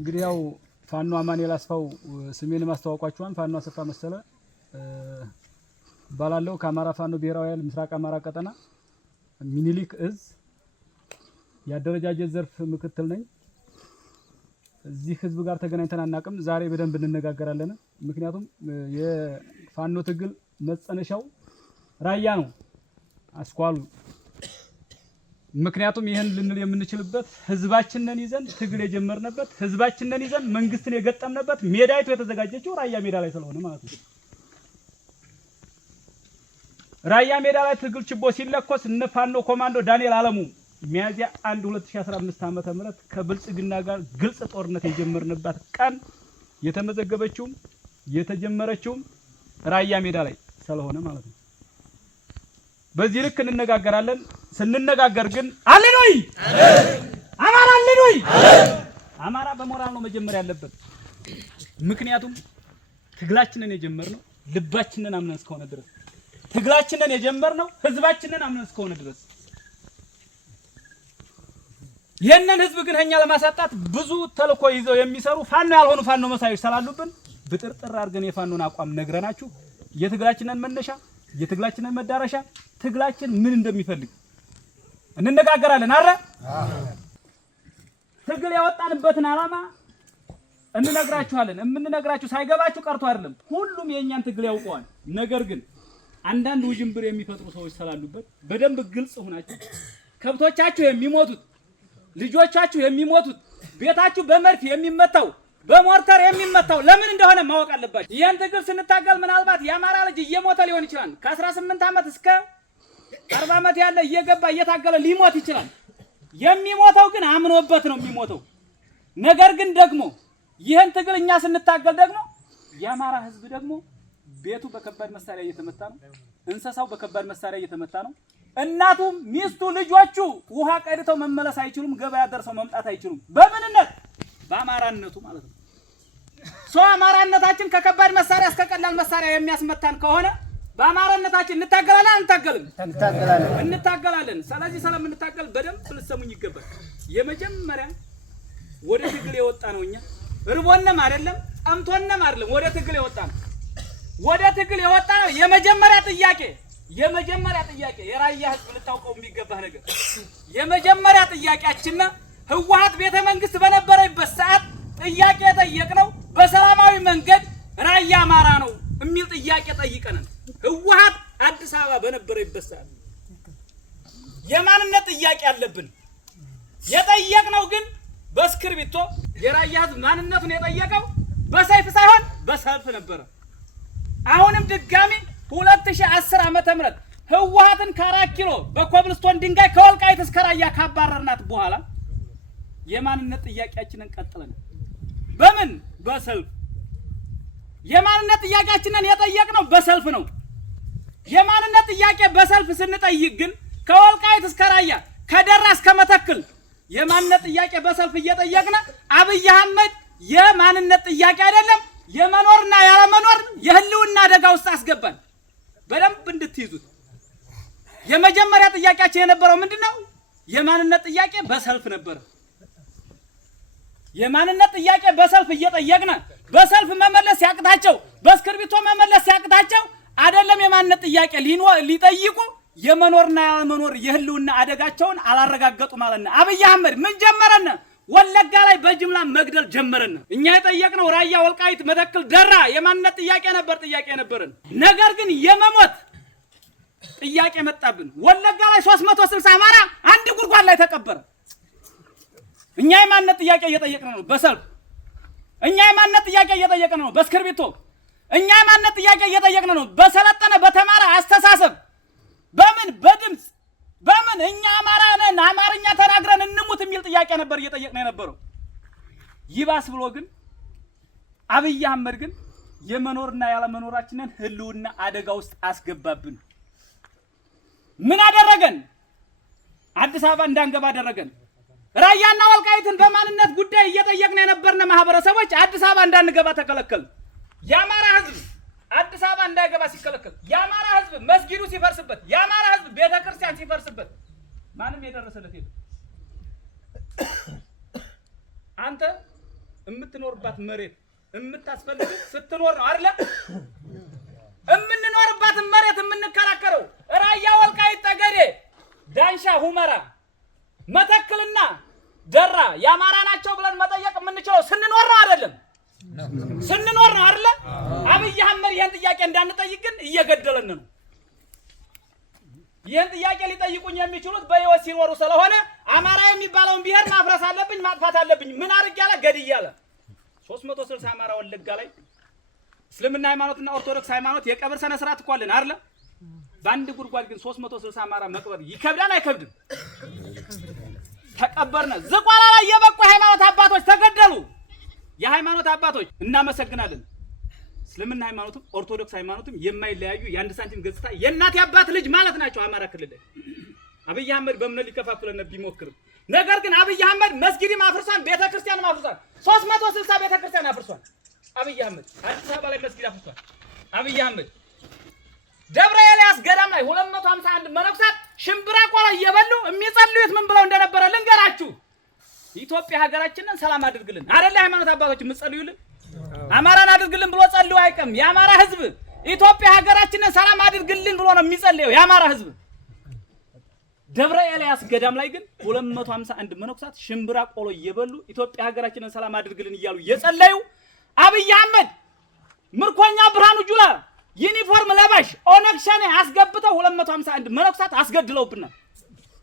እንግዲህ ያው ፋኖ አማኑኤል አስፋው ስሜን ማስተዋወቋቸዋን ፋኖ አሰፋ መሰለ ባላለው ከአማራ ፋኖ ብሔራዊ ኃይል ምስራቅ አማራ ቀጠና ሚኒሊክ እዝ ያደረጃጀት ዘርፍ ምክትል ነኝ። እዚህ ህዝብ ጋር ተገናኝተን አናውቅም። ዛሬ በደንብ እንነጋገራለን። ምክንያቱም የፋኖ ትግል መጸነሻው ራያ ነው አስኳሉ። ምክንያቱም ይሄን ልንል የምንችልበት ህዝባችንን ይዘን ትግል የጀመርነበት ህዝባችንን ይዘን መንግስትን የገጠምነበት ሜዳይቱ የተዘጋጀችው ራያ ሜዳ ላይ ስለሆነ ማለት ነው። ራያ ሜዳ ላይ ትግል ችቦ ሲለኮስ እነ ፋኖ ኮማንዶ ዳንኤል አለሙ ሚያዚያ 1 2015 ዓመተ ምህረት ከብልጽግና ጋር ግልጽ ጦርነት የጀመርንበት ቀን የተመዘገበችውም የተጀመረችውም ራያ ሜዳ ላይ ስለሆነ ማለት ነው። በዚህ ልክ እንነጋገራለን። ስንነጋገር ግን አለን ወይ አማራ አለን ወይ? አማራ በሞራል ነው መጀመር ያለበት። ምክንያቱም ትግላችንን የጀመርነው ልባችንን አምነን እስከሆነ ድረስ ትግላችንን የጀመርነው ህዝባችንን አምነን እስከሆነ ድረስ የነን ህዝብ ግን ኛ ለማሳጣት ብዙ ተልኮ ይዘው የሚሰሩ ፋኖ ያልሆኑ ፋኖ መሳዮች ስላሉብን ብጥርጥር አድርገን የፋኖን አቋም ነግረናችሁ የትግላችንን መነሻ የትግላችንን መዳረሻ ትግላችን ምን እንደሚፈልግ እንነጋገራለን። አረ ትግል ያወጣንበትን አላማ እንነግራችኋለን። የምንነግራችሁ ሳይገባችሁ ቀርቶ አይደለም፣ ሁሉም የኛን ትግል ያውቀዋል። ነገር ግን አንዳንድ ውጅንብር የሚፈጥሩ ሰዎች ስላሉበት በደንብ ግልጽ ሆናችሁ ከብቶቻችሁ የሚሞቱት ልጆቻችሁ የሚሞቱት ቤታችሁ በመርፍ የሚመታው በሞርተር የሚመታው ለምን እንደሆነ ማወቅ አለባችሁ። ይሄን ትግል ስንታገል ምናልባት የአማራ ልጅ እየሞተ ሊሆን ይችላል። ከ18 ዓመት እስከ 40 ዓመት ያለ እየገባ እየታገለ ሊሞት ይችላል። የሚሞተው ግን አምኖበት ነው የሚሞተው። ነገር ግን ደግሞ ይሄን ትግል እኛ ስንታገል ደግሞ የአማራ ህዝብ ደግሞ ቤቱ በከባድ መሳሪያ እየተመታ ነው። እንሰሳው በከባድ መሳሪያ እየተመታ ነው። እናቱ፣ ሚስቱ፣ ልጆቹ ውሃ ቀድተው መመለስ አይችሉም። ገበያ ደርሰው መምጣት አይችሉም። በምንነት በአማራነቱ ማለት ነው። ሰው አማራነታችን ከከባድ መሳሪያ እስከ ቀላል መሳሪያ የሚያስመታን ከሆነ በአማራነታችን እንታገላለን አንታገልም? እንታገላለን። ስለዚህ ስለምንታገል በደንብ ልትሰሙኝ ይገባል። የመጀመሪያ ወደ ትግል የወጣ ነው እኛ እርቦንም አይደለም ጠምቶንም አይደለም ወደ ትግል የወጣ ነው። ወደ ትግል የወጣ ነው የመጀመሪያ ጥያቄ የራያ ህዝብ ልታውቀው የሚገባህ ነገር የመጀመሪያ ጥያቄያችን ህወሓት ቤተ መንግስት በነበረበት ሰዓት ጥያቄ የጠየቅነው በሰላማዊ መንገድ ራያ አማራ ነው የሚል ጥያቄ ጠይቀናል። ህወሓት አዲስ አበባ በነበረበት ሰዓት የማንነት ጥያቄ አለብን። የጠየቅነው ግን በስክሪፕቶ የራያ ህዝብ ማንነቱን የጠየቀው በሰይፍ ሳይሆን በሰልፍ ነበር። አሁንም ድጋሚ 2010 ዓመተ ምህረት ህወሓትን ከ4 ኪሎ በኮብልስቶን ድንጋይ ከወልቃይት እስከ ራያ ካባረርናት በኋላ የማንነት ጥያቄያችንን ቀጥለን በምን በሰልፍ የማንነት ጥያቄያችንን የጠየቅነው በሰልፍ ነው። የማንነት ጥያቄ በሰልፍ ስንጠይቅ ግን ከወልቃይት እስከ ራያ ከደራ እስከ መተክል የማንነት ጥያቄ በሰልፍ እየጠየቅን አብይ አህመድ የማንነት ጥያቄ አይደለም የመኖርና ያለመኖር የህልውና አደጋ ውስጥ አስገባን። በደንብ እንድትይዙት የመጀመሪያ ጥያቄያችን የነበረው ምንድነው? የማንነት ጥያቄ በሰልፍ ነበር። የማንነት ጥያቄ በሰልፍ እየጠየቅን በሰልፍ መመለስ ያቅታቸው በስክሪፕቶ መመለስ ያቅታቸው አይደለም የማንነት ጥያቄ ሊጠይቁ የመኖርና ያለመኖር የህልውና አደጋቸውን አላረጋገጡ ማለት ነው። አብይ አህመድ ምን ጀመረን? ወለጋ ላይ በጅምላ መግደል ጀመረን። እኛ የጠየቅነው ራያ፣ ወልቃይት፣ መተክል፣ ደራ የማንነት ጥያቄ ነበረን። ነገር ግን የመሞት ጥያቄ መጣብን። ወለጋ ላይ 360 አማራ አንድ ጉድጓድ ላይ ተቀበረ። እኛ የማንነት ጥያቄ እየጠየቅን ነው በሰልፍ። እኛ የማንነት ጥያቄ እየጠየቅን ነው በስክሪፕቶ። እኛ የማንነት ጥያቄ እየጠየቅን ነው በሰለጠነ በተማረ አስተሳሰብ። በምን በድምጽ በምን እኛ አማራ ነን አማርኛ ተናግረን እንሙት የሚል ጥያቄ ነበር እየጠየቅን የነበረው። ይባስ ብሎ ግን አብይ አህመድ ግን የመኖርና ያለመኖራችንን ህልውና አደጋ ውስጥ አስገባብን። ምን አደረገን? አዲስ አበባ እንዳንገባ አደረገን። ራያና ወልቃይትን በማንነት ጉዳይ እየጠየቅን የነበርነ ማህበረሰቦች አዲስ አበባ እንዳንገባ ተከለከል። የአማራ ህዝብ አዲስ አበባ እንዳይገባ ሲከለከል፣ የአማራ ህዝብ መስጊዱ ሲፈርስበት፣ የአማራ ህዝብ ቤተክርስቲያን ሲፈርስበት ማንም የደረሰለት የለም። አንተ የምትኖርባት መሬት የምታስፈልግ ስትኖር ነው አይደል? የምንኖርባት መሬት የምንከራከረው ራያ ወልቃይት ጠገዴ ዳንሻ ሁመራ መተክልና ደራ የአማራ ናቸው ብለን መጠየቅ የምንችለው ስንኖር ነው አይደለም? ስንኖር ነው አይደል? አብይ አህመድ ይሄን ጥያቄ እንዳንጠይቅ ግን እየገደለን ነው። ይሄን ጥያቄ ሊጠይቁኝ የሚችሉት በህይወት ሲኖሩ ስለሆነ አማራ የሚባለውን ብሔር ማፍረስ አለብኝ ማጥፋት አለብኝ ምን አርጋለ ገድያለ 360 አማራ ወለጋ ላይ እስልምና ሃይማኖትና ኦርቶዶክስ ሃይማኖት የቀብር ሰነ ስርዓት እኮ አለን አይደል? በአንድ ጉድጓድ ግን 360 አማራ መቅበር ይከብዳል አይከብድም? ተቀበርነ ዝቋላ ላይ የበቁ ሃይማኖት አባቶች ተገደሉ። የሃይማኖት አባቶች እናመሰግናለን። እስልምና ሃይማኖትም ኦርቶዶክስ ሃይማኖትም የማይለያዩ የአንድ ሳንቲም ገጽታ የእናት ያባት ልጅ ማለት ናቸው። አማራ ክልል አብይ አህመድ በእምነት ሊከፋፍለን ቢሞክርም ነገር ግን አብይ አህመድ መስጊድም አፍርሷል፣ ቤተክርስቲያንም አፍርሷል። 360 ቤተክርስቲያን አፍርሷል አብይ አህመድ። አዲስ አበባ ላይ መስጊድ አፍርሷል አብይ አህመድ። ደብረ ኤልያስ ገዳም ላይ 251 መነኩሳት ሽምብራ ቆሎ እየበሉ የሚጸልዩት ምን ብለው እንደነበረ ልንገራችሁ። ኢትዮጵያ ሀገራችንን ሰላም አድርግልን አይደለ? ሃይማኖት አባቶች የምትጸልዩልን አማራን አድርግልን ብሎ ጸልዩ አይቀም። የአማራ ህዝብ ኢትዮጵያ ሀገራችንን ሰላም አድርግልን ብሎ ነው የሚጸልየው የአማራ ህዝብ። ደብረ ኤልያስ ገዳም ላይ ግን 251 መነኩሳት ሽምብራ ቆሎ እየበሉ ኢትዮጵያ ሀገራችንን ሰላም አድርግልን እያሉ እየጸለዩ አብይ አህመድ ምርኮኛ ብርሃኑ ጁላ ዩኒፎርም ለባሽ ኦነግ ሸኔ አስገብተው 251 መነኩሳት አስገድለውብናል።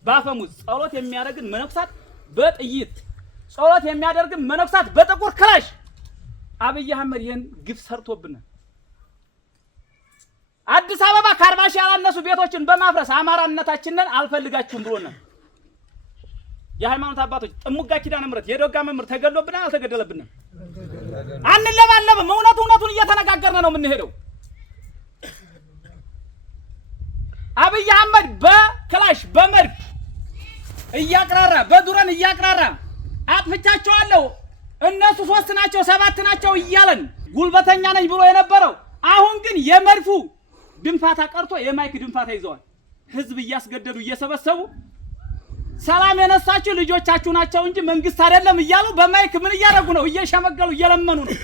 ባፈሙዝ ጸሎት የሚያደርግን መነኩሳት በጥይት ጸሎት የሚያደርግን መነኩሳት በጥቁር ክላሽ አብይ አህመድ ይሄን ግፍ ሰርቶብናል። አዲስ አበባ ከ40 ሺህ ያላነሱ ቤቶችን በማፍረስ አማራነታችንን አልፈልጋችሁም ብሎናል። የሃይማኖት አባቶች ጥሙጋ ኪዳነ ምሕረት የዶጋ መምህር ተገሎብናል አልተገደለብንም? አንለባለብም። እውነቱን እየተነጋገርን ነው የምንሄደው። አብይ አህመድ በክላሽ በመድፍ እያቅራራ በዱረን እያቅራራ አጥፍቻቸዋለሁ እነሱ 3 ናቸው 7 ናቸው እያለን ጉልበተኛ ነኝ ብሎ የነበረው አሁን ግን የመድፉ ድንፋታ ቀርቶ የማይክ ድንፋታ ይዘዋል። ህዝብ እያስገደዱ እየሰበሰቡ ሰላም የነሳችሁ ልጆቻችሁ ናቸው እንጂ መንግስት አይደለም እያሉ በማይክ ምን እያደረጉ ነው? እየሸመገሉ እየለመኑ ነው።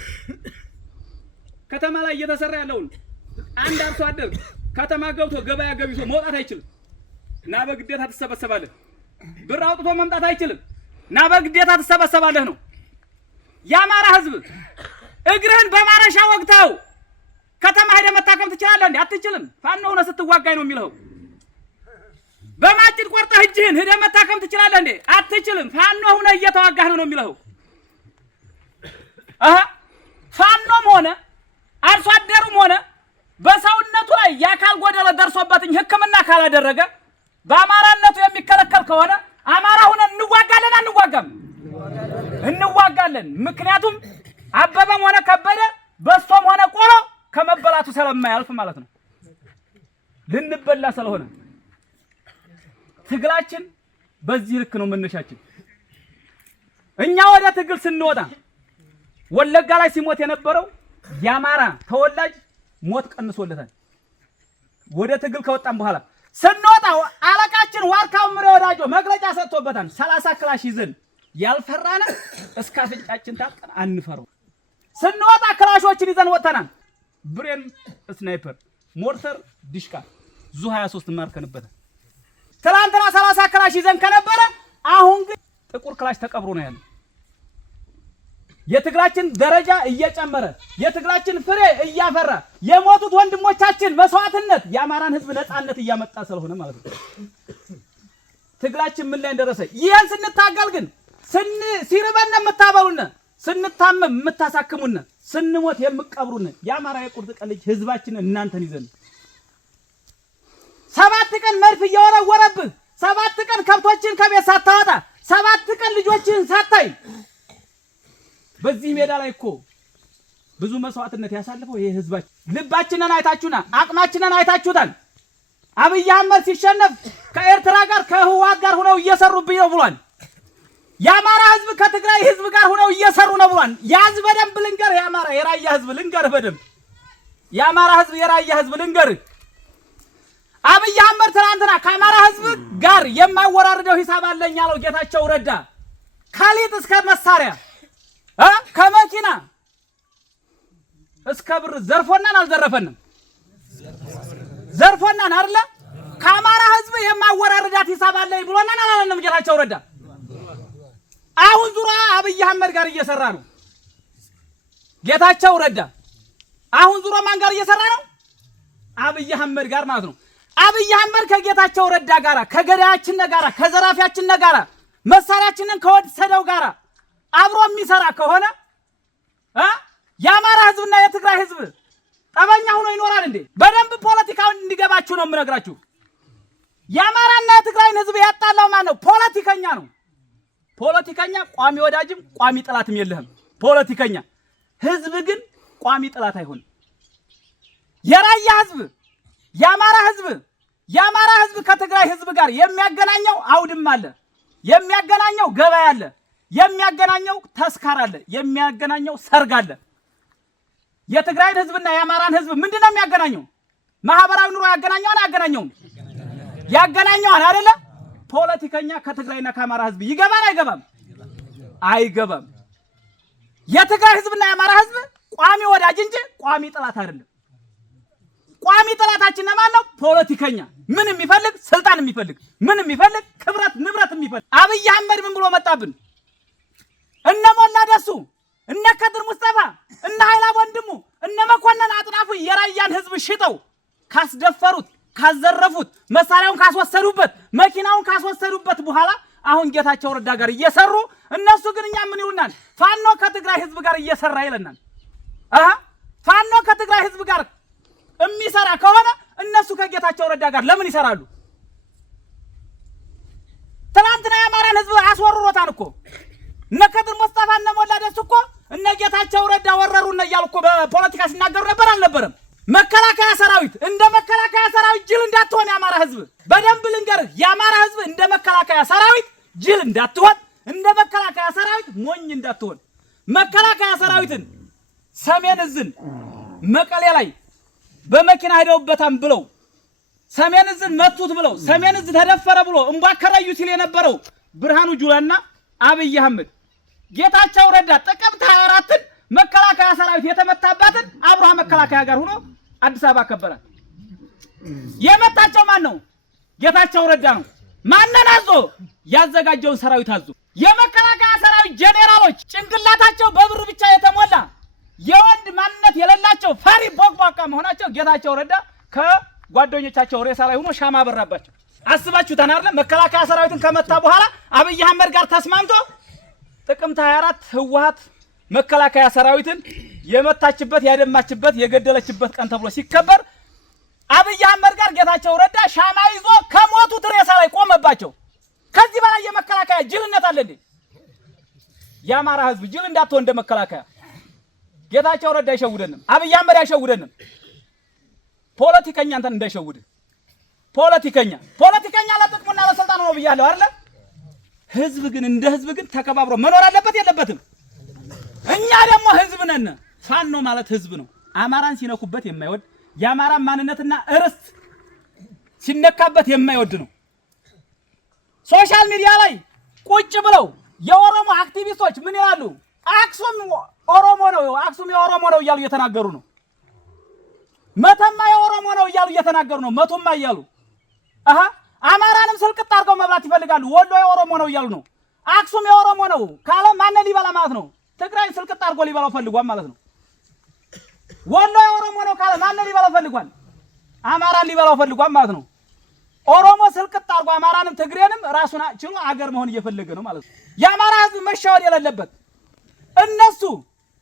ከተማ ላይ እየተሰራ ያለውን አንድ አርሶ አደር ከተማ ገብቶ ገበያ ገብቶ መውጣት አይችልም እና በግዴታ ተሰበሰባለህ። ብር አውጥቶ መምጣት አይችልም እና በግዴታ ተሰበሰባለህ ነው። የአማራ ህዝብ እግርህን በማረሻ ወግተው ከተማ ሄደህ መታከም ትችላለህ እንዴ? አትችልም። ፋኖ ሆነ ስትዋጋኝ ነው የሚለው። በማጭድ ቆርጠህ እጅህን ሄደህ መታከም ትችላለህ እንዴ? አትችልም። ፋኖ ሆነ እየተዋጋህ ነው የሚለው። ፋኖም ሆነ አርሶ አደሩም ሆነ በሰውነቱ ላይ የአካል ጎደሎ ደርሶበትኝ ሕክምና ካላደረገ በአማራነቱ የሚከለከል ከሆነ አማራ ሆነን እንዋጋለን አንዋጋም? እንዋጋለን። ምክንያቱም አበበም ሆነ ከበደ በስቶም ሆነ ቆሎ ከመበላቱ ስለማያልፍ ማለት ነው። ልንበላ ስለሆነ ትግላችን በዚህ ልክ ነው መነሻችን። እኛ ወደ ትግል ስንወጣ ወለጋ ላይ ሲሞት የነበረው የአማራ ተወላጅ ሞት ቀንሶለታል። ወደ ትግል ከወጣን በኋላ ስንወጣ አለቃችን ዋርካው ምሬ ወዳጆ መግለጫ ሰጥቶበታል። 30 ክላሽ ይዘን ያልፈራነ እስከ አፍንጫችን ታጥቀን አንፈረው። ስንወጣ ክላሾችን ይዘን ወጣናል። ብሬን ስናይፐር ሞርተር ዲሽካ ዙ 23 ማርከንበታል። ትላንትና 30 ክላሽ ይዘን ከነበረ አሁን ግን ጥቁር ክላሽ ተቀብሮ ነው ያለው። የትግላችን ደረጃ እየጨመረ የትግላችን ፍሬ እያፈራ የሞቱት ወንድሞቻችን መስዋዕትነት የአማራን ህዝብ ነፃነት እያመጣ ስለሆነ ማለት ነው። ትግላችን ምን ላይ እንደደረሰ ይሄን ስንታገል ግን ሲርበን የምታበሉን፣ ስንታመም የምታሳክሙን፣ ስንሞት የምትቀብሩን የአማራ የቁርጥ ቀን ልጅ ህዝባችን እናንተን ይዘን 7 ቀን መድፍ እየወረወረብህ 7 ቀን ከብቶችን ከቤት ሳታወጣ 7 ቀን ልጆችን ሳታይ በዚህ ሜዳ ላይ እኮ ብዙ መስዋዕትነት ያሳልፈው ይሄ ህዝባችን። ልባችንን አይታችሁና አቅማችንን አይታችሁታል። አብይ አህመድ ሲሸነፍ ከኤርትራ ጋር ከህወሓት ጋር ሆነው እየሰሩብኝ ነው ብሏል። የአማራ ህዝብ ከትግራይ ህዝብ ጋር ሆነው እየሰሩ ነው ብሏል። ያዝ በደንብ ልንገር፣ የአማራ የራያ ህዝብ ልንገር በደንብ የአማራ ህዝብ የራያ ህዝብ ልንገር። አብይ አህመድ ትናንትና ከአማራ ህዝብ ጋር የማይወራርደው ሂሳብ አለኝ ያለው ጌታቸው ረዳ ከሊጥ እስከ መሳሪያ ከመኪና እስከ ብር ዘርፎናን አልዘረፈንም? ዘርፎናን አይደለ? ከአማራ ህዝብ የማወራረዳት ሂሳብ አለኝ ብሎናን አላለንም? ጌታቸው ረዳ አሁን ዙራ አብይ አህመድ ጋር እየሰራ ነው። ጌታቸው ረዳ አሁን ዙሮ ማን ጋር እየሰራ ነው? አብይ አህመድ ጋር ማለት ነው። አብይ አህመድ ከጌታቸው ረዳ ጋራ ከገዳያችን ጋራ ከዘራፊያችን ጋራ መሳሪያችንን ከወሰደው ጋራ አብሮ የሚሰራ ከሆነ የአማራ ህዝብና የትግራይ ህዝብ ጠበኛ ሆኖ ይኖራል እንዴ? በደንብ ፖለቲካውን እንዲገባችሁ ነው የምነግራችሁ። የአማራና የትግራይን ህዝብ ያጣላው ማን ነው? ፖለቲከኛ ነው። ፖለቲከኛ ቋሚ ወዳጅም ቋሚ ጥላትም የለህም። ፖለቲከኛ ህዝብ ግን ቋሚ ጥላት አይሆንም። የራያ ህዝብ የአማራ ህዝብ ከትግራይ ህዝብ ጋር የሚያገናኘው አውድም አለ፣ የሚያገናኘው ገበያ አለ፣ የሚያገናኘው ተስካር አለ፣ የሚያገናኘው ሰርግ አለ። የትግራይን ህዝብና የአማራን ህዝብ ምንድነው የሚያገናኘው? ማህበራዊ ኑሮ ያገናኘዋል አያገናኘውም? ያገናኘዋል አይደለ? ፖለቲከኛ ከትግራይና ከአማራ ህዝብ ይገባል አይገባም? አይገባም። የትግራይ ህዝብና የአማራ ህዝብ ቋሚ ወዳጅ እንጂ ቋሚ ጥላት አይደለም። ቋሚ ጥላታችን ማን ነው? ፖለቲከኛ። ምን የሚፈልግ? ስልጣን የሚፈልግ፣ ምን የሚፈልግ? ክብረት ንብረት የሚፈልግ። አብይ አህመድ ምን ብሎ መጣብን? እነ ሞላ ደሱ፣ እነ ከድር ሙስጠፋ፣ እነ ኃይላ ወንድሙ፣ እነ መኮንን አጥናፉ የራያን ህዝብ ሽጠው ካስደፈሩት፣ ካዘረፉት፣ መሳሪያውን ካስወሰዱበት፣ መኪናውን ካስወሰዱበት በኋላ አሁን ጌታቸው ረዳ ጋር እየሰሩ እነሱ ግን እኛ ምን ይሉናል? ፋኖ ከትግራይ ህዝብ ጋር እየሰራ ይለናል። ፋኖ ከትግራይ ህዝብ ጋር የሚሰራ ከሆነ እነሱ ከጌታቸው ረዳ ጋር ለምን ይሰራሉ? ትናንትና የአማራን ህዝብ አስወርሮታን እኮ እነ ከድር ሙስጠፋ እነ ሞላ ደሱ እኮ እነ ጌታቸው ረዳ ወረሩና እያሉ እኮ በፖለቲካ ሲናገሩ ነበር አልነበረም? መከላከያ ሰራዊት እንደ መከላከያ ሰራዊት ጅል እንዳትሆን የአማራ ህዝብ በደንብ ልንገርህ። የአማራ ህዝብ እንደ መከላከያ ሰራዊት ጅል እንዳትሆን፣ እንደ መከላከያ ሰራዊት ሞኝ እንዳትሆን። መከላከያ ሰራዊትን ሰሜን እዝን መቀሌ ላይ በመኪና ሄደውበታም ብለው ሰሜን እዝን መቱት ብለው ሰሜን እዝ ተደፈረ ብሎ እንቧከራዩ ሲል የነበረው ብርሃኑ ጁላና አብይ አህመድ ጌታቸው ረዳ ጥቅምት 24ን መከላከያ ሰራዊት የተመታባትን አብርሃ መከላከያ ጋር ሆኖ አዲስ አበባ ከበረ። የመታቸው ማን ነው? ጌታቸው ረዳ ነው። ማንን አዞ? ያዘጋጀውን ሰራዊት አዞ። የመከላከያ ሰራዊት ጄኔራሎች ጭንቅላታቸው በብር ብቻ የተሞላ የወንድ ማንነት የሌላቸው ፈሪ ቦቅቧቃ መሆናቸው ጌታቸው ረዳ ከጓደኞቻቸው ሬሳ ላይ ሆኖ ሻማ በራባቸው። አስባችሁ ተናርለ መከላከያ ሰራዊትን ከመታ በኋላ አብይ አህመድ ጋር ተስማምቶ ጥቅምት 24 ህወሓት መከላከያ ሰራዊትን የመታችበት ያደማችበት የገደለችበት ቀን ተብሎ ሲከበር አብይ አህመድ ጋር ጌታቸው ረዳ ሻማ ይዞ ከሞቱት ሬሳ ላይ ቆመባቸው። ከዚህ በላይ የመከላከያ ጅልነት አለ እንዴ? የአማራ ህዝብ ጅል እንዳትሆን እንደ መከላከያ ጌታቸው ረዳ አይሸውደንም፣ አብይ አህመድ አይሸውደንም። ፖለቲከኛ እንትን እንዳይሸውድ። ፖለቲከኛ ለጥቅሙና ለስልጣኑ ነው ብያለሁ አይደል? ህዝብ ግን እንደ ህዝብ ግን ተከባብሮ መኖር አለበት የለበትም? እኛ ደግሞ ህዝብ ነን። ፋኖ ማለት ህዝብ ነው። አማራን ሲነኩበት የማይወድ የአማራን ማንነትና እርስት ሲነካበት የማይወድ ነው። ሶሻል ሚዲያ ላይ ቁጭ ብለው የኦሮሞ አክቲቪስቶች ምን ይላሉ? አክሱም ኦሮሞ ነው፣ አክሱም የኦሮሞ ነው እያሉ እየተናገሩ ነው። መተማ የኦሮሞ ነው እያሉ እየተናገሩ ነው። መቱማ እያሉ አማራንም ስልቅጥ አድርገው መብላት ይፈልጋሉ። ወሎ የኦሮሞ ነው እያሉ ነው። አክሱም የኦሮሞ ነው ካለ ማንን ሊበላ ማለት ነው? ትግራይን ስልቅጥ አድርጎ ሊበላው ፈልጓል ማለት ነው። ወሎ የኦሮሞ ነው ካለ ማንን ሊበላው ፈልጓል? አማራን ሊበላው ፈልጓል ማለት ነው። ኦሮሞ ስልቅጥ አድርጎ አማራንም ትግሬንም ራሱን ችሎ አገር መሆን እየፈለገ ነው ማለት ነው። የአማራ ህዝብ መሻወድ የሌለበት እነሱ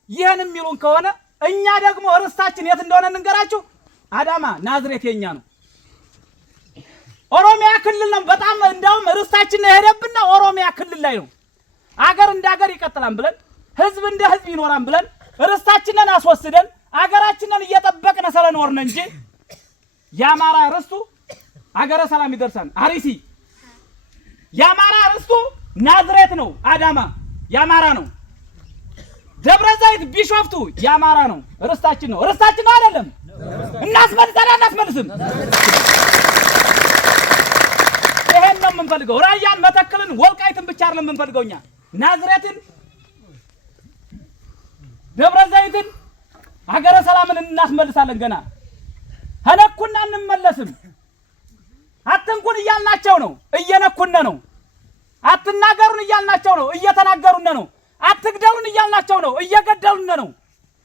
ይሄን የሚሉን ከሆነ እኛ ደግሞ ርስታችን የት እንደሆነ እንንገራችሁ። አዳማ ናዝሬት የኛ ነው። ኦሮሚያ ክልል ነው። በጣም እንዳውም ርስታችን የሄደብና ኦሮሚያ ክልል ላይ ነው። አገር እንደ አገር ይቀጥላል ብለን ህዝብ እንደ ህዝብ ይኖራል ብለን ርስታችንን አስወስደን አገራችንን እየጠበቅን ስለኖርን እንጂ የአማራ ርስቱ አገረ ሰላም ይደርሳል። አሪሲ የአማራ ርስቱ ናዝሬት ነው። አዳማ የአማራ ነው። ደብረ ዘይት ቢሾፍቱ የአማራ ነው። ርስታችን ነው። ርስታችን ነው አይደለም? እናስመልሰና እናስመልስም። ይሄን ነው የምንፈልገው። ራያን፣ መተከልን፣ ወልቃይትን ብቻ አይደለም የምንፈልገው እኛ ናዝሬትን ሀገረ ሰላምን እናስመልሳለን። ገና ሀነኩና እንመለስም። አትንኩን እያልናቸው ነው፣ እየነኩነ ነው። አትናገሩን እያልናቸው ነው፣ እየተናገሩን ነው። አትግደሉን እያልናቸው ነው፣ እየገደሉን ነው።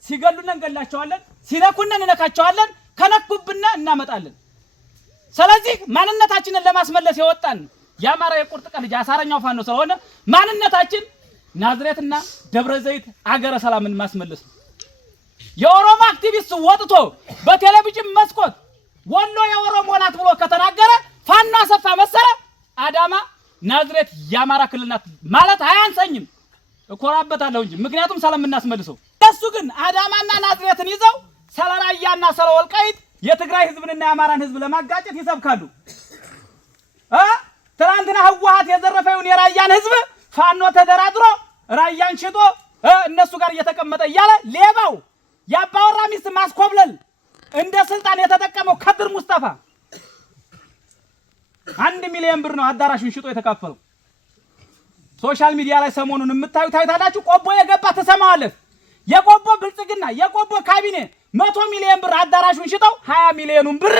ሲገሉን እንገላቸዋለን፣ ሲነኩን እንነካቸዋለን፣ ከነኩብና እናመጣለን። ስለዚህ ማንነታችንን ለማስመለስ የወጣን የአማራ የቁርጥ ቀን ልጅ አሳረኛው ፋኖ ስለሆነ ማንነታችን ናዝሬትና ደብረ ዘይት አገረ ሰላምን ማስመለስ ነው። የኦሮሞ አክቲቪስት ወጥቶ በቴሌቪዥን መስኮት ወሎ የኦሮሞ ናት ብሎ ከተናገረ ፋኖ አሰፋ መሰለ አዳማ ናዝሬት የአማራ ክልል ናት ማለት አያንሰኝም፣ እኮራበታለሁ እንጂ ምክንያቱም ስለምናስመልሰው። እሱ ግን አዳማና ናዝሬትን ይዘው ሰለራያና ሰለወልቃይት የትግራይ ህዝብንና የአማራን ህዝብ ለማጋጨት ይሰብካሉ። ትናንትና ህወሓት የዘረፈውን የራያን ህዝብ ፋኖ ተደራድሮ ራያን ሽጦ እነሱ ጋር እየተቀመጠ እያለ ሌባው ያባወራ ሚስት ማስኮብለል እንደ ስልጣን የተጠቀመው ከድር ሙስጠፋ 1 ሚሊዮን ብር ነው አዳራሹን ሽጦ የተካፈለው። ሶሻል ሚዲያ ላይ ሰሞኑን ታዩታላችሁ። ቆቦ የገባ ተሰማዋለህ። የቆቦ ብልጽግና የቆቦ ካቢኔ 100 ሚሊዮን ብር አዳራሹን ሽጠው 20 ሚሊዮኑን ብር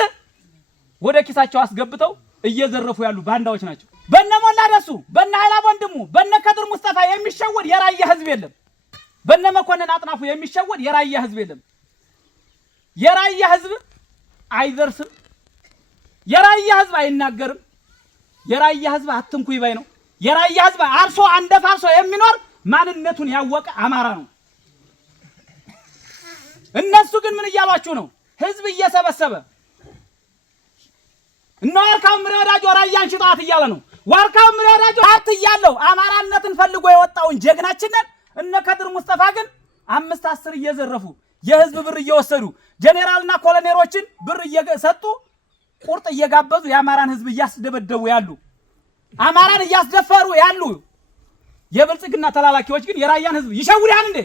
ወደ ኪሳቸው አስገብተው እየዘረፉ ያሉ ባንዳዎች ናቸው። በነሞላ ደሱ፣ በነ ኃይላ ወንድሙ፣ በነ ከድር ሙስጠፋ የሚሸወድ የራያ ህዝብ የለም። በነ መኮንን አጥናፉ የሚሸወድ የራያ ህዝብ የለም። የራያ ህዝብ አይዘርስም። የራያ ህዝብ አይናገርም። የራያ ህዝብ አትንኩ ይባይ ነው። የራያ ህዝብ አርሶ አንደፋርሶ የሚኖር ማንነቱን ያወቀ አማራ ነው። እነሱ ግን ምን እያሏችሁ ነው? ህዝብ እየሰበሰበ እነ ዋርካው ምሬ ወዳጆ ራያን ሽጧት እያለ ነው። ዋርካው ምሬ ወዳጆ ሀብት እያለው አማራነትን ፈልጎ የወጣውን ጀግናችንን እነ ከድር ሙስጠፋ ግን 5-10 እየዘረፉ የህዝብ ብር እየወሰዱ ጄኔራልና ኮሎኔሎችን ብር እየሰጡ ቁርጥ እየጋበዙ የአማራን ህዝብ እያስደበደቡ ያሉ አማራን እያስደፈሩ ያሉ የብልጽግና ተላላኪዎች ግን የራያን ህዝብ ይሸውዳል እንዴ?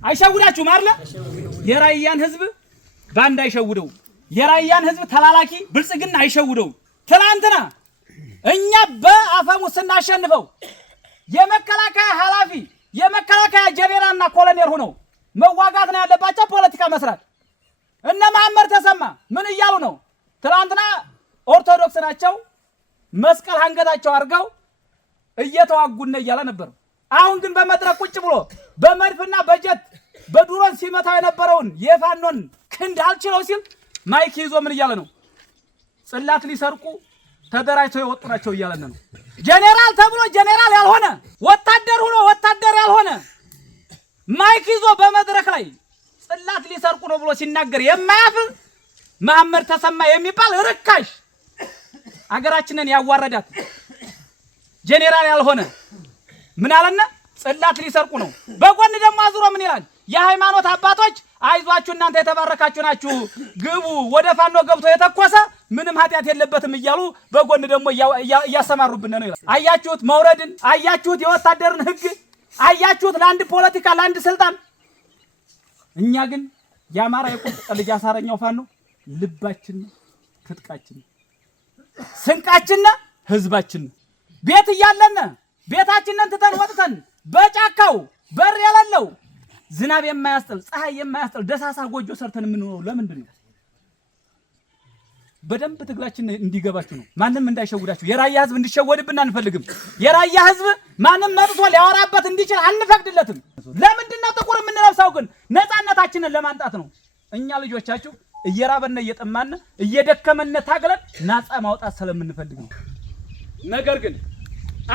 አይሸውዳችሁም አይደል? የራያን ህዝብ ባንዳ አይሸውደው። የራያን ህዝብ ተላላኪ ብልጽግና አይሸውደው። ትናንትና እኛ በአፈሙ ስናሸንፈው የመከላከያ ኃላፊ የመከላከያ ጄኔራልና ኮሎኔል ሆነው መዋጋት ነው ያለባቸው፣ ፖለቲካ መስራት። እነ መሐመድ ተሰማ ምን እያሉ ነው? ትናንትና ኦርቶዶክስ ናቸው መስቀል አንገታቸው አድርገው እየተዋጉነ እያለ ነበር። አሁን ግን በመድረክ ቁጭ ብሎ በመድፍና በጀት በድሮን ሲመታው የነበረውን የፋኖን ክንድ አልችለው ሲል ማይክ ይዞ ምን እያለ ነው? ጽላት ሊሰርቁ ተደራጅተው የወጡ ናቸው እያለ ነው። ጄኔራል ተብሎ ጄኔራል ያልሆነ ወታደር ሆኖ ወታደር ያልሆነ ማይክ ይዞ በመድረክ ላይ ጽላት ሊሰርቁ ነው ብሎ ሲናገር የማያፍር መሐመድ ተሰማ የሚባል ርካሽ አገራችንን ያዋረዳት ጄኔራል ያልሆነ ምን አለና ጽላት ሊሰርቁ ነው። በጎን ደግሞ አዝሮ ምን ይላል? የሃይማኖት አባቶች አይዟችሁ እናንተ የተባረካችሁ ናችሁ፣ ግቡ፣ ወደ ፋኖ ገብቶ የተኮሰ ምንም ኃጢአት የለበትም እያሉ በጎን ደግሞ እያሰማሩብን ነው ይላል። አያችሁት መውረድን፣ አያችሁት የወታደርን ህግ፣ አያችሁት ለአንድ ፖለቲካ ለአንድ ስልጣን። እኛ ግን የአማራ የቁርጥ ቀን ልጅ አሳረኛው ፋኖ ልባችን ትጥቃችን ስንቃችን ህዝባችን ቤት እያለን ቤታችንን ትተን ወጥተን በጫካው በር የሌለው ዝናብ የማያስጥል ፀሐይ የማያስጥል ደሳሳ ጎጆ ሰርተን የምንኖረው ለምንድን ነው? በደንብ ትግላችን እንዲገባችሁ ነው። ማንም እንዳይሸውዳችሁ። የራያ ህዝብ እንዲሸወድብን አንፈልግም። የራያ ህዝብ ማንም መጥቶ ሊያወራበት እንዲችል አንፈቅድለትም። ለምንድን ነው ጥቁር የምንለብሰው? ግን ነፃነታችንን ለማንጣት ነው። እኛ ልጆቻችሁ እየራበነ እየጠማነ እየደከመነ ታግለን ናፃ ማውጣት ስለምንፈልግ ነው። ነገር ግን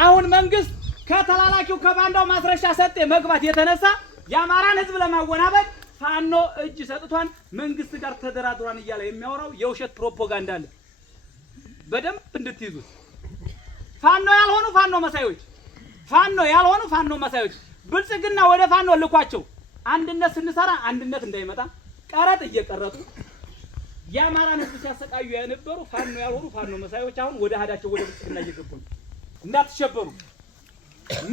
አሁን መንግስት ከተላላኪው ከባንዳው ማስረሻ ሰጤ መግባት የተነሳ የአማራን ህዝብ ለማወናበድ ፋኖ እጅ ሰጥቷን መንግስት ጋር ተደራድሯን እያለ የሚያወራው የውሸት ፕሮፓጋንዳ አለ። በደንብ እንድትይዙት። ፋኖ ያልሆኑ ፋኖ መሳዮች፣ ፋኖ ያልሆኑ ፋኖ መሳዮች ብልጽግና ወደ ፋኖ ልኳቸው አንድነት ስንሰራ አንድነት እንዳይመጣ ቀረጥ እየቀረጡ የአማራን ህዝብ ሲያሰቃዩ የነበሩ ፋኖ ያልሆኑ ፋኖ መሳዮች አሁን ወደ ሀዳቸው ወደ ብልጽግና እየገቡ ነው። እንዳትሸበሩ።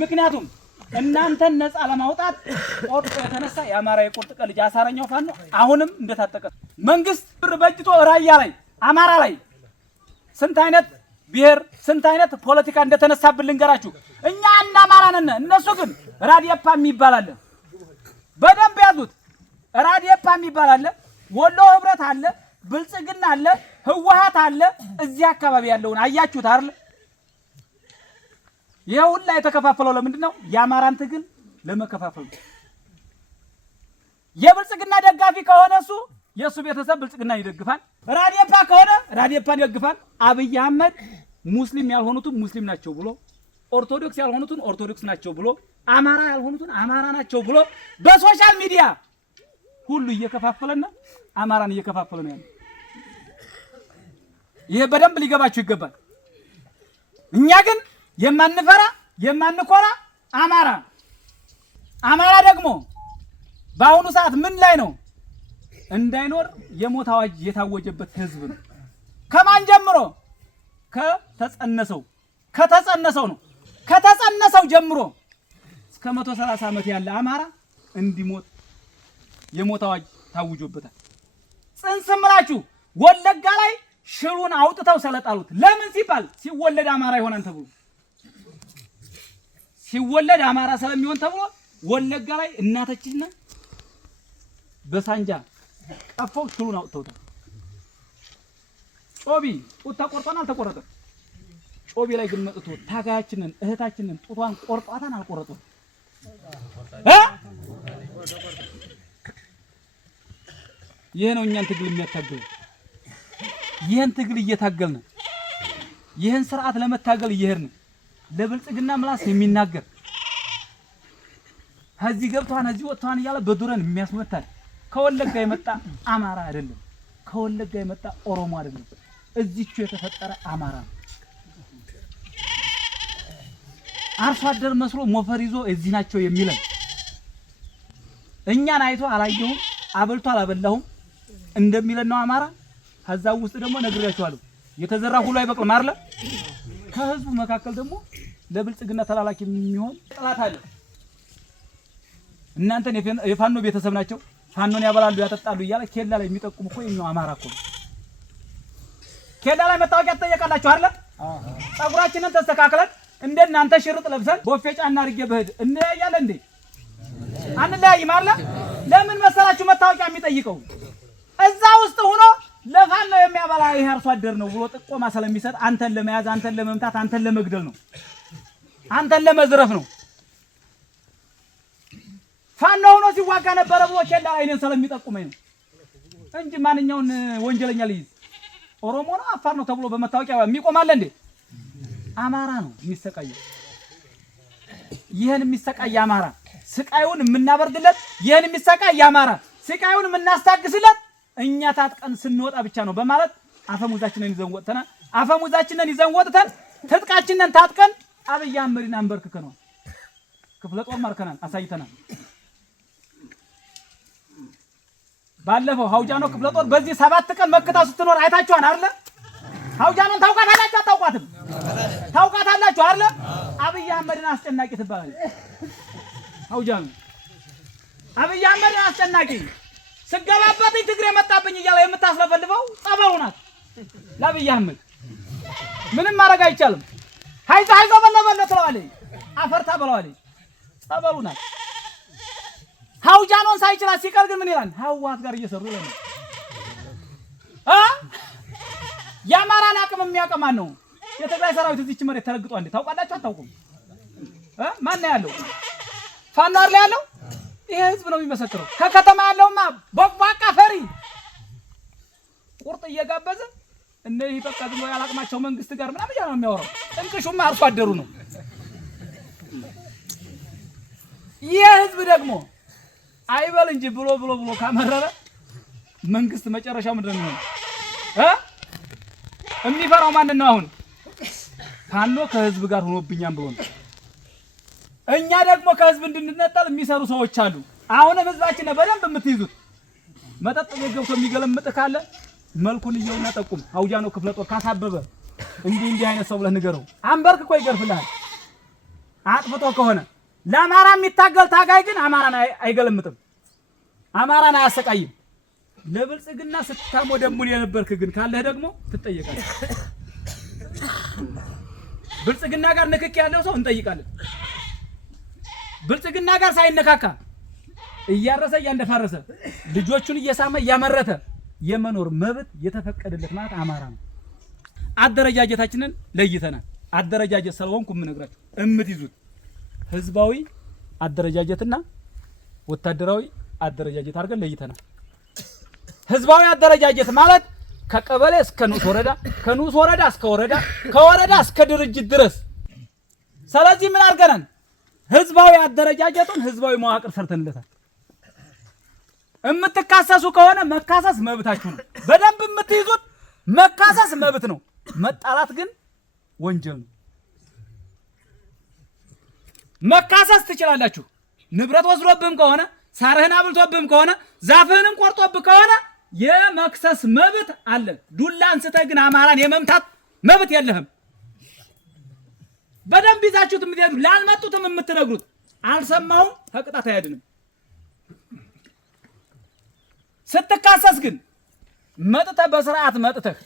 ምክንያቱም እናንተን ነፃ ለማውጣት ቆርጦ የተነሳ የአማራ የቁርጥ ቀን ልጅ አሳረኛው ፋኖ አሁንም እንደታጠቀ መንግስት ብር በጅቶ ራያ ላይ አማራ ላይ ስንት አይነት ብሔር ስንት አይነት ፖለቲካ እንደተነሳብን ልንገራችሁ። እኛ እና አማራ ነን፣ እነሱ ግን ራዲየፓ የሚባል አለ። በደንብ ያዙት። ራዲየፓ የሚባል አለ፣ ወሎ ህብረት አለ፣ ብልጽግና አለ፣ ህወሓት አለ። እዚህ አካባቢ ያለውን አያችሁት አይደል? ይሄ ሁላ የተከፋፈለው ለምንድን ነው? የአማራን ትግል ለመከፋፈል። የብልጽግና ደጋፊ ከሆነ እሱ የእሱ ቤተሰብ ብልጽግናን ይደግፋል። ራዴፓ ከሆነ ራዴፓን ይደግፋል። አብይ አህመድ ሙስሊም ያልሆኑትን ሙስሊም ናቸው ብሎ፣ ኦርቶዶክስ ያልሆኑትን ኦርቶዶክስ ናቸው ብሎ፣ አማራ ያልሆኑትን አማራ ናቸው ብሎ በሶሻል ሚዲያ ሁሉ እየከፋፈለና አማራን እየከፋፈለ ነው ያለው። ይሄ በደንብ ሊገባችሁ ይገባል። እኛ ግን የማንፈራ የማንኮራ አማራ ደግሞ በአሁኑ ሰዓት ምን ላይ ነው? እንዳይኖር የሞት አዋጅ የታወጀበት ህዝብ ነው። ከማን ጀምሮ? ከተጸነሰው ነው። ከተጸነሰው ጀምሮ እስከ 130 ዓመት ያለ አማራ እንዲሞት የሞት አዋጅ ታውጆበታል። ጽንስ ምላችሁ ወለጋ ላይ ሽሉን አውጥተው ሰለጣሉት። ለምን ሲባል ሲወለድ አማራ ይሆናል ተብሎ፣ ሲወለድ አማራ ስለሚሆን ተብሎ ወለጋ ላይ እናቶችና በሳንጃ ቀፈው ሽሉን አውጥተውታል። ጮቢ ጡት ተቆርጧን አልተቆረጠም። ጮቢ ላይ ግን መጥቶ ታጋያችንን እህታችንን ጡቷን ቆርጧታን አልቆረጡም። ይሄ ነው እኛን ትግል የሚያታገል። ይሄን ትግል እየታገልን ይሄን ስርዓት ለመታገል እየሄድን ለብልጽግና ምላስ የሚናገር ከዚህ ገብቷን እዚህ ወጥቷን እያለ በዱረን የሚያስመታል ከወለጋ የመጣ አማራ አይደለም። ከወለጋ የመጣ ኦሮሞ አይደለም። እዚቹ የተፈጠረ አማራ ነው። አርሶ አደር መስሎ ሞፈር ይዞ እዚህ ናቸው የሚለን እኛን አይቶ አላየሁም አበልቶ አላበላሁም እንደሚለን ነው አማራ። ከዛው ውስጥ ደግሞ ነግሬያችኋለሁ የተዘራ ሁሉ አይበቅልም አይደል? ከህዝቡ መካከል ደግሞ ለብልጽግና ተላላኪ የሚሆን ጥላት አለ። እናንተን የፋኖ ቤተሰብ ናቸው ፋኖን ያበላሉ ያጠጣሉ እያለ ኬላ ላይ የሚጠቁም እኮ የኛው አማራ እኮ ነው። ኬላ ላይ መታወቂያ ተጠየቃላችሁ አይደል? ጸጉራችንን ተስተካክለን እንደናንተ ሽርጥ ለብሰን ቦፌ ጫና አድርጌ በህድ እንለያያለን እንዴ? አንለያይም አይደል? ለምን መሰላችሁ መታወቂያ የሚጠይቀው? እዛ ውስጥ ሆኖ ለፋኖ የሚያበላ ይሄ አርሶ አደር ነው ብሎ ጥቆማ ስለሚሰጥ አንተን ለመያዝ አንተን ለመምታት አንተን ለመግደል ነው፣ አንተን ለመዝረፍ ነው። ፋኖ ሆኖ ሲዋጋ ነበረ ብሎ ኬላ ላይ እኔን ስለሚጠቁመኝ ነው እንጂ ማንኛውን ወንጀለኛ ልይዝ ኦሮሞ ነው አፋር ነው ተብሎ በመታወቂያ የሚቆማል እንዴ? አማራ ነው የሚሰቃየው። ይሄን የሚሰቃይ አማራ ስቃዩን የምናበርድለት፣ ይሄን የሚሰቃይ አማራ ስቃዩን የምናስታግስለት እኛ ታጥቀን ስንወጣ ብቻ ነው በማለት አፈሙዛችንን ይዘን ወጥተናል። አፈሙዛችንን ይዘን ወጥተን ትጥቃችንን ታጥቀን አብይ አህመድን አንበርክከናል። ክፍለ ጦር ማርከናል፣ አሳይተናል። ባለፈው ሀውጃኖ ክፍለ ጦር በዚህ 7 ቀን መከታ ስትኖር አይታችኋል አይደል? ሀውጃኖን ታውቃታላችሁ አታውቋትም? ታውቃታላችሁ አይደል? አብይ አህመድን አስጨናቂ ትባላለች ሀውጃኖ። አብይ አህመድን አስጨናቂ ስገባበት ትግሬ መጣብኝ እያለ የምታስለፈልፈው ጸበሉ ናት ለአብይ አህመድ። ምንም ማድረግ አይቻልም። ሃይዞ በለበለ ትለዋለች፣ አፈርታ በለዋለች። ጸበሉ ናት። ሀውጃኖን ሳይችላት ሲቀር ግን ምን ይላል? ሀዋት ጋር እየሰሩ ይላል። የአማራን አቅም የሚያቀማን ነው። የትግራይ ሰራዊት እዚች መሬት ተረግጧ እንዴ ታውቃላችሁ አታውቁም? ማን ነው ያለው? ፋኖ አይደል ያለው? ይሄ ህዝብ ነው የሚመሰክረው። ከከተማ ያለውማ ቦቅቧቃ ፈሪ ቁርጥ እየጋበዘ እነዚህ በቃ ዝም ብሎ ያላቅማቸው መንግስት ጋር ምናምን ያለው የሚያወራው ጥንቅሹማ አርሶ አደሩ ነው። ይሄ ህዝብ ደግሞ አይበል እንጂ ብሎ ካመረረ መንግስት መጨረሻው ምንድን ነው? የሚፈራው ማንን ነው? አሁን ፋኖ ከህዝብ ጋር ሆኖብኛም ብሎ ነው። እኛ ደግሞ ከህዝብ እንድንነጠል የሚሰሩ ሰዎች አሉ። አሁንም ህዝባችን በደንብ የምትይዙት መጠጥ ቤት ገብቶ የሚገለምጥ ካለ መልኩን ይየውና ጠቁም። ሀውጃኖ ክፍለ ጦር ካሳበበ እንዲህ አይነት ሰው ብለህ ንገረው። አንበርክኮ ይገርፍልሃል። አጥፍቶ ከሆነ ለአማራ የሚታገል ታጋይ ግን አማራን አይገለምጥም፣ አማራን አያሰቃይም። ለብልጽግና ስታሞደሙን የነበርክ ግን ካለህ ደግሞ ትጠየቃለህ። ብልጽግና ጋር ንክክ ያለው ሰው እንጠይቃለን። ብልጽግና ጋር ሳይነካካ እያረሰ እያንደፋረሰ ልጆቹን እየሳመ እያመረተ የመኖር መብት የተፈቀደለት ማለት አማራ ነው። አደረጃጀታችንን ለይተናል። አደረጃጀት ስለሆንኩ የምነግራችሁ እምትይዙት ህዝባዊ አደረጃጀትና ወታደራዊ አደረጃጀት አድርገን ለይተናል። ህዝባዊ አደረጃጀት ማለት ከቀበሌ እስከ ንዑስ ወረዳ፣ ከንዑስ ወረዳ እስከ ወረዳ፣ ከወረዳ እስከ ድርጅት ድረስ። ስለዚህ ምን አድርገናል? ህዝባዊ አደረጃጀቱን ህዝባዊ መዋቅር ሰርተንለታል። እምትካሰሱ ከሆነ መካሰስ መብታችሁ ነው። በደንብ የምትይዙት መካሰስ መብት ነው። መጣላት ግን ወንጀል ነው። መካሰስ ትችላላችሁ። ንብረት ወስዶብህም ከሆነ ሳርህን አብልቶብህም ከሆነ ዛፍህንም ቆርጦብህ ከሆነ የመክሰስ መብት አለ። ዱላ አንስተህ ግን አማራን የመምታት መብት የለህም። በደንብ ይዛችሁት የምትሄዱ ላልመጡትም የምትነግሩት አልሰማሁም ከቅጣት አያድንም። ስትካሰስ ግን መጥተህ በስርዓት መጥተህ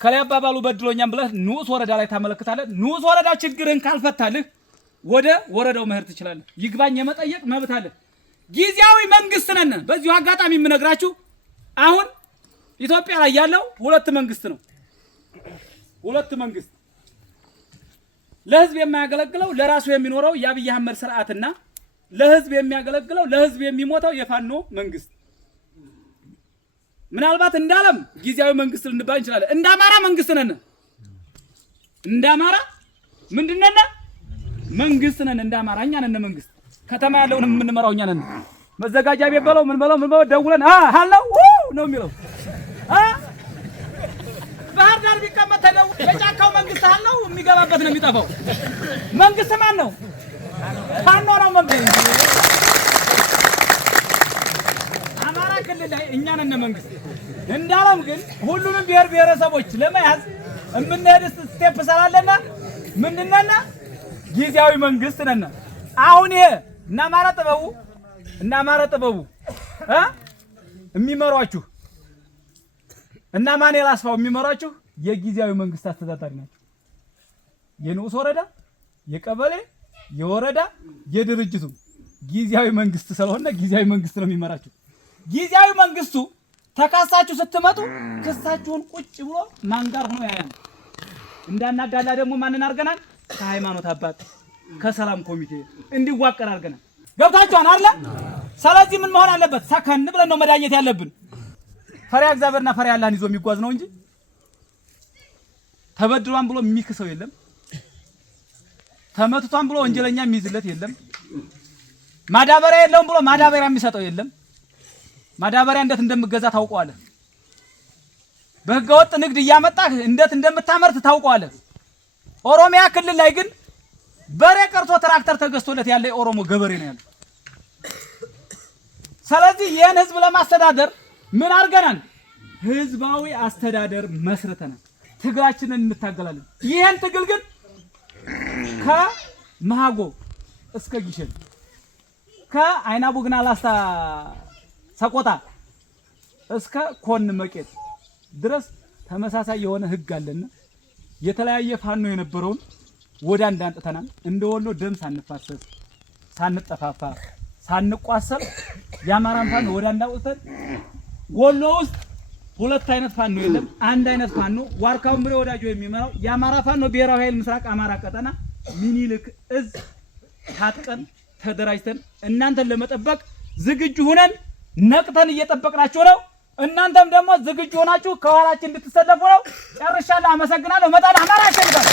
ከላይ አባባሉ በድሎኛም ብለህ ንዑስ ወረዳ ላይ ታመለክታለህ። ንዑስ ወረዳ ችግርህን ካልፈታልህ ወደ ወረዳው መሄድ ትችላለህ። ይግባኝ የመጠየቅ መብት አለ። ጊዜያዊ መንግስት ነን። በዚሁ አጋጣሚ የምነግራችሁ አሁን ኢትዮጵያ ላይ ያለው ሁለት መንግስት ነው። ሁለት መንግስት ለህዝብ የማያገለግለው ለራሱ የሚኖረው የአብይ አህመድ ስርዓትና ለህዝብ የሚያገለግለው ለህዝብ የሚሞተው የፋኖ መንግስት። ምናልባት እንዳለም ጊዜያዊ መንግስት ልንባል እንችላለን። እንደ አማራ መንግስት ነን። እንደ አማራ ምንድነን? መንግስት ነን። እንደ አማራ እኛ ነን መንግስት። ከተማ ያለውን የምንመራው እኛ ነን። መዘጋጃ ቤት በለው ምን በለው ደውለን ሃለው ነው የሚለው። ባህር ዳር ቢቀመጥ ተደው የጫካው መንግስት ሃለው የሚገባበት ነው የሚጠፋው። መንግስት ማን ነው? ፋኖ ነው መንግስት። አማራ ክልል ላይ እኛ ነን መንግስት። እንዳለም ግን ሁሉንም ብሔር ብሔረሰቦች ለመያዝ የምንሄድ ስቴፕ ሰራለና ምንድነና ጊዜያዊ መንግስት ነን። አሁን ይሄ እና አማራ ጥበቡ የሚመሯችሁ እና ማንኤል አስፋው የሚመሯችሁ የጊዜያዊ መንግስት አስተዳዳሪ ናቸው። የንዑስ ወረዳ፣ የቀበሌ፣ የወረዳ፣ የድርጅቱ ጊዜያዊ መንግስት ስለሆነ ጊዜያዊ መንግስት ነው የሚመራችሁ። ጊዜያዊ መንግስቱ ተካሳችሁ ስትመጡ ክሳችሁን ቁጭ ብሎ ማን ጋር ሆኖ ያያል። እንዳናዳላ ደግሞ ማንን አድርገናል? ከሃይማኖት አባት ከሰላም ኮሚቴ እንዲዋቀር አድርገናል። ገብታችኋል አይደል? ስለዚህ ምን መሆን አለበት? ሰከን ብለን ነው መዳኘት ያለብን። ፈሪያ እግዚአብሔርና ፈሪያ አላህን ይዞ የሚጓዝ ነው እንጂ ተበድሏን ብሎ የሚክሰው የለም። ተመትቷን ብሎ ወንጀለኛ የሚይዝለት የለም። ማዳበሪያ የለውም ብሎ ማዳበሪያ የሚሰጠው የለም። ማዳበሪያ እንዴት እንደምገዛ ታውቀዋለህ። በህገወጥ ንግድ እያመጣህ እንዴት እንደምታመርት ታውቀዋለህ። ኦሮሚያ ክልል ላይ ግን በሬ ቀርቶ ትራክተር ተገዝቶለት ያለ የኦሮሞ ገበሬ ነው ያለው። ስለዚህ ይህን ህዝብ ለማስተዳደር ምን አድርገናል? ህዝባዊ አስተዳደር መስርተናል። ትግላችንን እንታገላለን። ይህን ትግል ግን ከመሃጎ እስከ ጊሸን ከአይና ቡግና ላስታ ሰቆጣ እስከ ኮን መቄት ድረስ ተመሳሳይ የሆነ ህግ አለና የተለያየ ፋኖ የነበረውን ወደ አንድ አንጥተናል። እንደ ወሎ ደም ሳንፋሰስ ሳንጠፋፋ ሳንቋሰል የአማራን ፋኖ ወደ አንድ አውጥተን ወሎ ውስጥ ሁለት አይነት ፋኖ የለም፣ አንድ አይነት ፋኖ ዋርካው ምሬ ወዳጆ የሚመራው የአማራ ፋኖ ብሔራዊ ኃይል ምስራቅ አማራ ቀጠና ሚኒልክ እዝ ታጥቀን ተደራጅተን እናንተን ለመጠበቅ ዝግጁ ሆነን ነቅተን እየጠበቅናችሁ ነው። እናንተም ደግሞ ዝግጁ ሆናችሁ ከኋላችን እንድትሰለፉ ነው። ጨርሻለሁ። አመሰግናለሁ። መጣና አማራ ያሸንፋል።